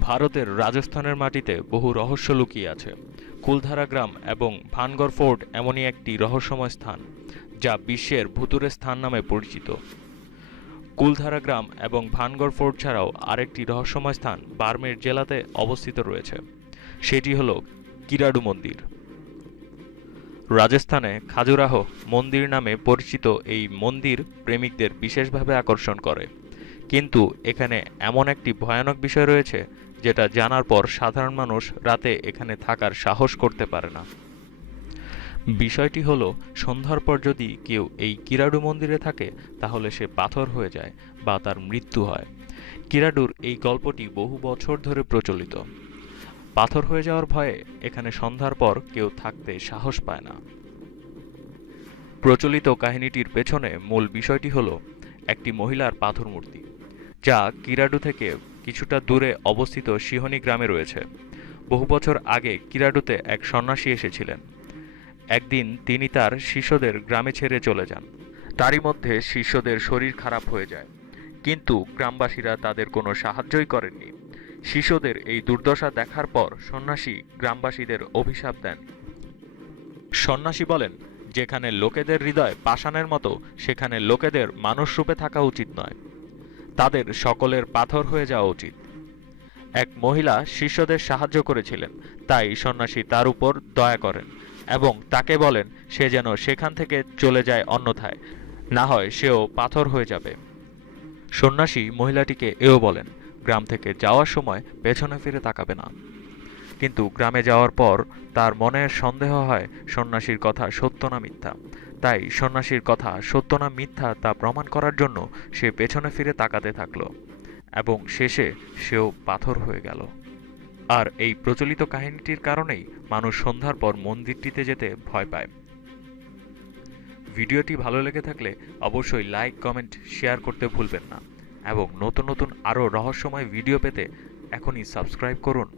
ভারতের রাজস্থানের মাটিতে বহু রহস্য লুকিয়ে আছে। কুলধারা গ্রাম এবং ভানগড় ফোর্ট এমনই একটি রহস্যময় স্থান, যা বিশ্বের ভুতুড়ে স্থান নামে পরিচিত। কুলধারা গ্রাম এবং ভানগড় ফোর্ট ছাড়াও আরেকটি রহস্যময় স্থান বার্মের জেলাতে অবস্থিত রয়েছে। সেটি হল কিরাডু মন্দির। রাজস্থানে খাজুরাহ মন্দির নামে পরিচিত এই মন্দির প্রেমিকদের বিশেষভাবে আকর্ষণ করে। কিন্তু এখানে এমন একটি ভয়ানক বিষয় রয়েছে, যেটা জানার পর সাধারণ মানুষ রাতে এখানে থাকার সাহস করতে পারে না। বিষয়টি হলো, সন্ধ্যার পর যদি কেউ এই কিরাডু মন্দিরে থাকে, তাহলে সে পাথর হয়ে যায় বা তার মৃত্যু হয়। কিরাডুর এই গল্পটি বহু বছর ধরে প্রচলিত। পাথর হয়ে যাওয়ার ভয়ে এখানে সন্ধ্যার পর কেউ থাকতে সাহস পায় না। প্রচলিত কাহিনীটির পেছনে মূল বিষয়টি হলো একটি মহিলার পাথর মূর্তি, যা কিরাডু থেকে কিছুটা দূরে অবস্থিত সিহনি গ্রামে রয়েছে। বহু বছর আগে কিরাডুতে এক সন্ন্যাসী এসেছিলেন। একদিন তিনি তার শিষ্যদের গ্রামে ছেড়ে চলে যান। তারই মধ্যে শিষ্যদের শরীর খারাপ হয়ে যায়, কিন্তু গ্রামবাসীরা তাদের কোনো সাহায্যই করেননি। শিষ্যদের এই দুর্দশা দেখার পর সন্ন্যাসী গ্রামবাসীদের অভিশাপ দেন। সন্ন্যাসী বলেন, যেখানে লোকেদের হৃদয় পাষাণের মতো, সেখানে লোকেদের মানুষরূপে থাকা উচিত নয়, তাদের সকলের পাথর হয়ে যাওয়া উচিত। এক মহিলা শিষ্যদের সাহায্য করেছিলেন, তাই সন্ন্যাসী তার উপর দয়া করেন এবং তাকে বলেন সে যেন সেখান থেকে চলে যায় অন্যথায়, না হয় সেও পাথর হয়ে যাবে। সন্ন্যাসী মহিলাটিকে এও বলেন, গ্রাম থেকে যাওয়ার সময় পেছনে ফিরে তাকাবে না। কিন্তু গ্রামে যাওয়ার পর তার মনের সন্দেহ হয় সন্ন্যাসীর কথা সত্য না মিথ্যা। তাই সন্ন্যাসীর কথা সত্য না মিথ্যা তা প্রমাণ করার জন্য সে পেছনে ফিরে তাকাতে থাকলো এবং শেষে সেও পাথর হয়ে গেল। আর এই প্রচলিত কাহিনীটির কারণেই মানুষ সন্ধ্যার পর মন্দিরটিতে যেতে ভয় পায়। ভিডিওটি ভালো লেগে থাকলে অবশ্যই লাইক, কমেন্ট, শেয়ার করতে ভুলবেন না এবং নতুন নতুন আরও রহস্যময় ভিডিও পেতে এখনই সাবস্ক্রাইব করুন।